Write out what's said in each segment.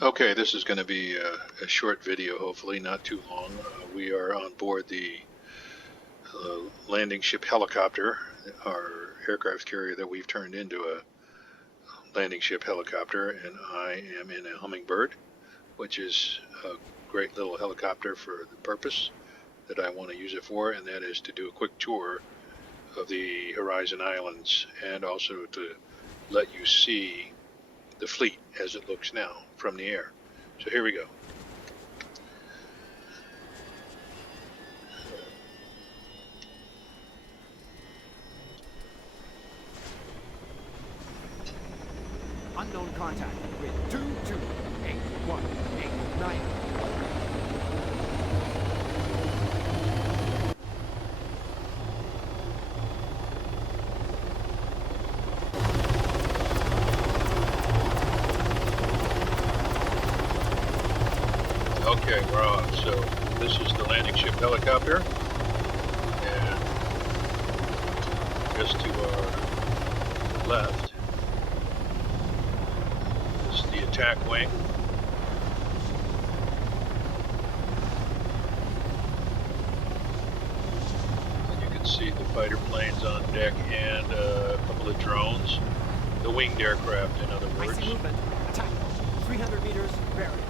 Okay, this is going to be a short video, hopefully not too long. We are on board the landing ship helicopter, our aircraft carrier that we've turned into a landing ship helicopter, and I am in a Hummingbird, which is a great little helicopter for the purpose that I want to use it for, and that is to do a quick tour of the Horizon Islands and also to let you see the fleet as it looks now from the air. So here we go. Unknown contact with 2281889. Okay, we're off. So this is the landing ship helicopter, and just to our left is the attack wing. And you can see the fighter planes on deck and a couple of drones. The winged aircraft, in other I words. see movement. Attack. 300 meters. Bearing.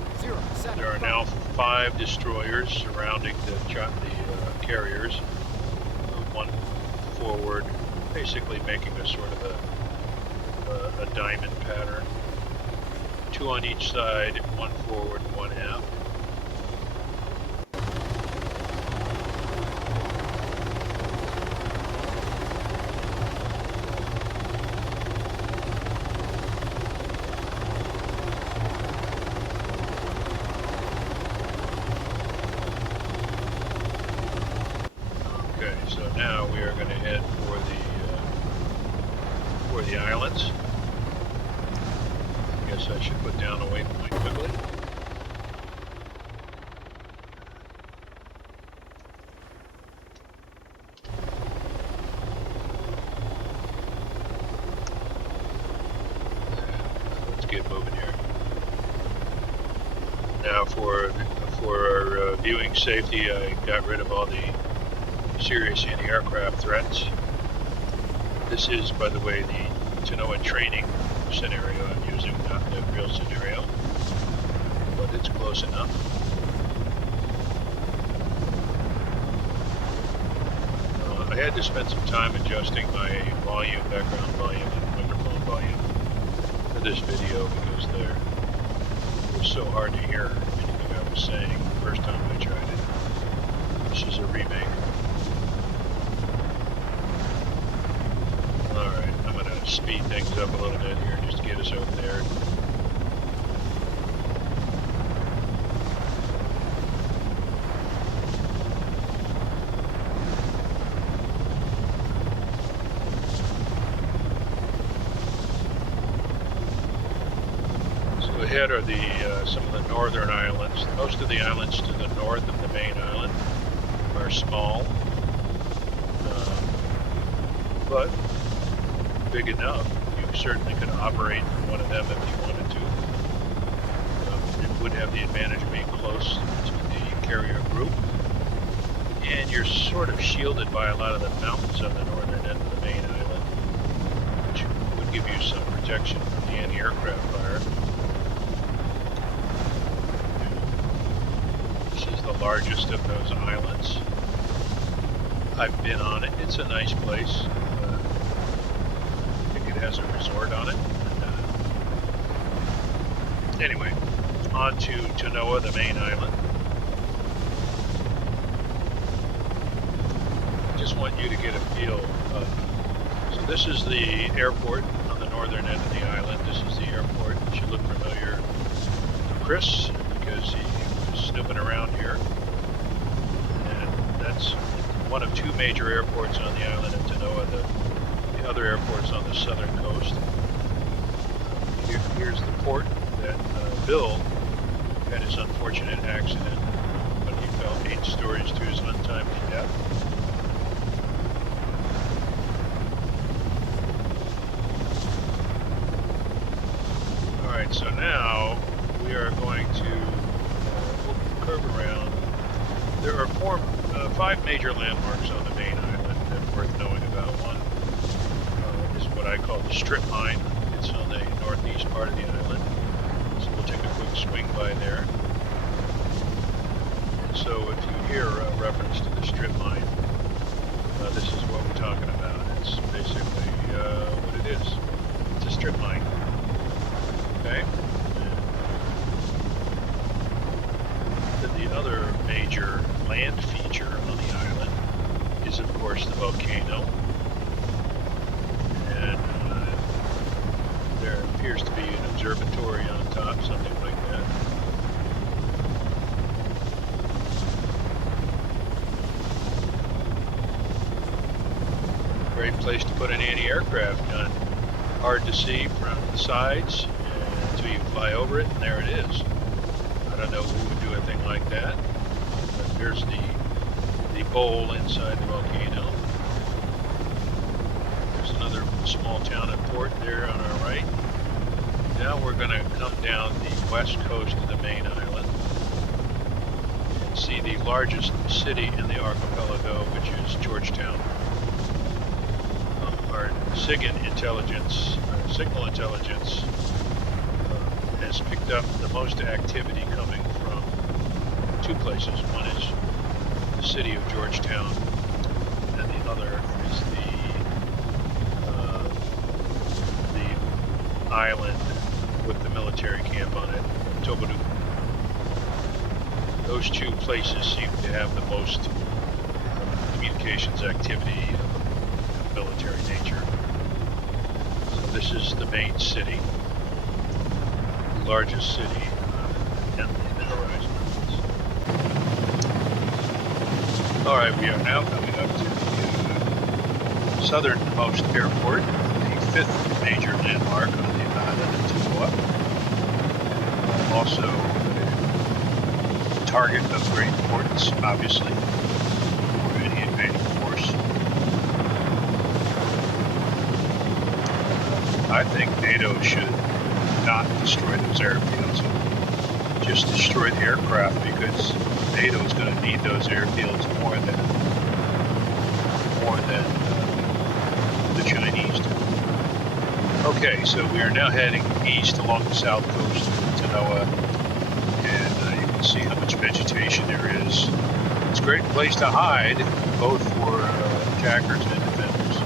07. There are now 5 destroyers surrounding the carriers. One forward, basically making a sort of a diamond pattern. 2 on each side, 1 forward, 1 aft. Okay, so now we are going to head for the islands. I guess I should put down a waypoint quickly. Let's get moving here. Now for our viewing safety, I got rid of all the serious anti-aircraft threats. This is, by the way, the Tanoa training scenario I'm using, not the real scenario, but it's close enough. I had to spend some time adjusting my volume, background volume, and microphone volume for this video because it was so hard to hear anything I was saying the first time I tried it. This is a remake. Alright, I'm going to speed things up a little bit here just to get us over there. So ahead are some of the northern islands. Most of the islands to the north of the main island are small, but big enough. You certainly could operate from one of them if you wanted to. It would have the advantage of being close to the carrier group. And you're sort of shielded by a lot of the mountains on the northern end of the main island, which would give you some protection from the anti-aircraft fire. This is the largest of those islands. I've been on it. It's a nice place. It has a resort on it. Anyway, on to Tanoa, the main island. I just want you to get a feel of. So this is the airport on the northern end of the island. This is the airport. It should look familiar to Chris because he was snooping around here. And that's one of 2 major airports on the island of Tanoa. The other airports on the southern coast. Here's the port that Bill had his unfortunate accident when he fell 8 stories to his untimely death. Alright, so now we we are going to curve around. There are five major landmarks on the main island that are worth knowing about. One is what I call the strip mine. It's on the northeast part of the island. So we'll take a quick swing by there. And so if you hear a reference to the strip mine, this is what we're talking about. It's basically what it is. It's a strip mine. Okay? Then the other major land feature on the island is, of course, the volcano. And there appears to be an observatory on top, something like that. Great place to put an anti-aircraft gun. Hard to see from the sides until you fly over it, and there it is. I don't know who would do a thing like that. But there's the bowl inside the volcano. There's another small town and port there on our right. Now we're going to come down the west coast of the main island and see the largest city in the archipelago, which is Georgetown. Our signal intelligence has picked up the most activity coming from two places. One is the city of Georgetown, and the other is the island with the military camp on it, Tobaru. Those two places seem to have the most communications activity of military nature. So this is the main city, the largest city in the horizon. Alright, we are now coming up to the southernmost airport, the fifth major landmark on the island of Tanoa. Also a target of great importance, obviously, for any invading force. I think NATO should not destroy those airfields, just destroy the aircraft, because NATO is going to need those airfields more than the Chinese do. Okay, so we are now heading east along the south coast of Tanoa, and you can see how much vegetation there is. It's a great place to hide, both for attackers and defenders.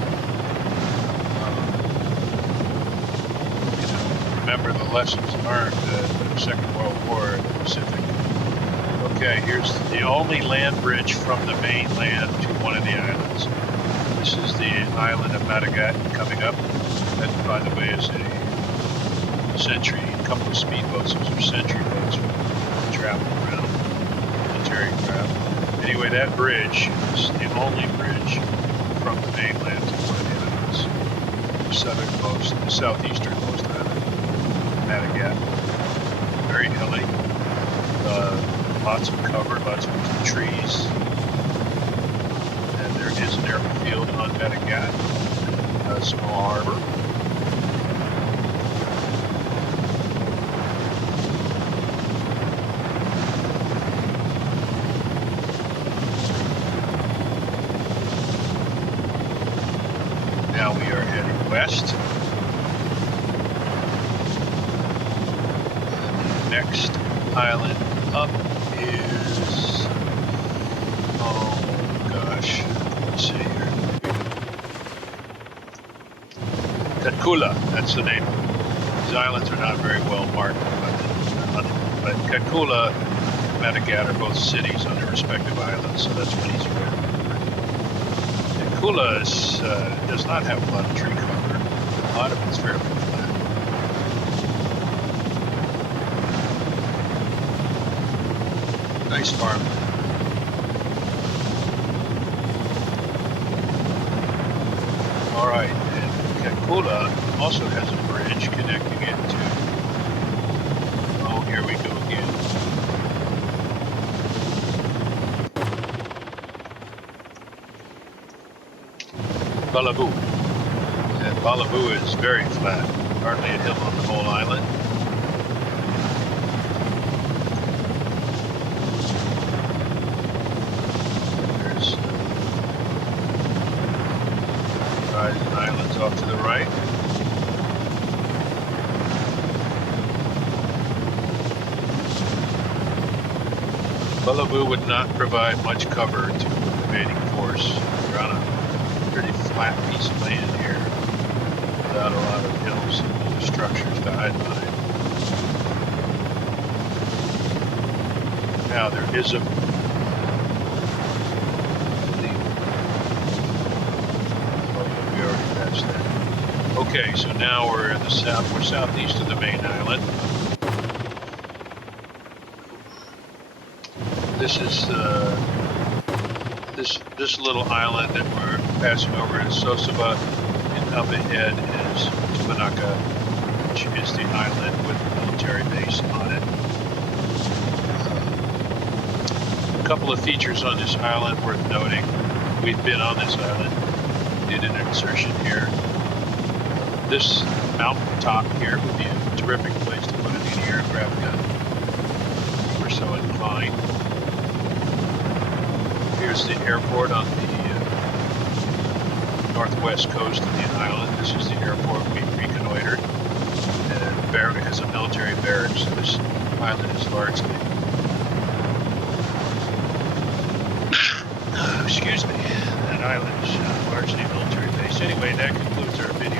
Remember the lessons learned in the Second World War in the Pacific. Okay, here's the only land bridge from the mainland to one of the islands. This is the island of Madagat coming up. That, by the way, is a couple of speedboats. Those are sentry boats traveling around military craft. Anyway, that bridge is the only bridge from the mainland to one of the islands. The southeasternmost island, Madagat. Very hilly. Lots of cover, lots of trees. And there is an airfield on Tanoa, a small harbor. Now we are heading west. The next island up is, oh gosh, let's see here. Katkula, that's the name. These islands are not very well marked, but Katkula and Madagat are both cities on their respective islands, so that's one easy way to remember. Katkula does not have a lot of tree cover. A lot of it's fairly flat. Nice farmland. All right, and Katkula also has a bridge connecting it to, oh, here we go again. Balabu. And Balabu is very flat, hardly a hill on the whole island. Bellevue would not provide much cover to the invading force. We're on a pretty flat piece of land here, without a lot of hills and structures to hide behind. Now there is a we already passed that. Okay, so now we're in the south. We're southeast of the main island. This is this little island that we're passing over is Sosaba, and up ahead is Tumanaka, which is the island with the military base on it. A couple of features on this island worth noting. We've been on this island, did an insertion here. This mountain top here would be a terrific place to put an anti-aircraft gun if we're so inclined. Here's the airport on the northwest coast of the island. This is the airport we reconnoitered. And Barrack has a military barracks, so this island is largely excuse me, that island is largely military based. Anyway, that concludes our video.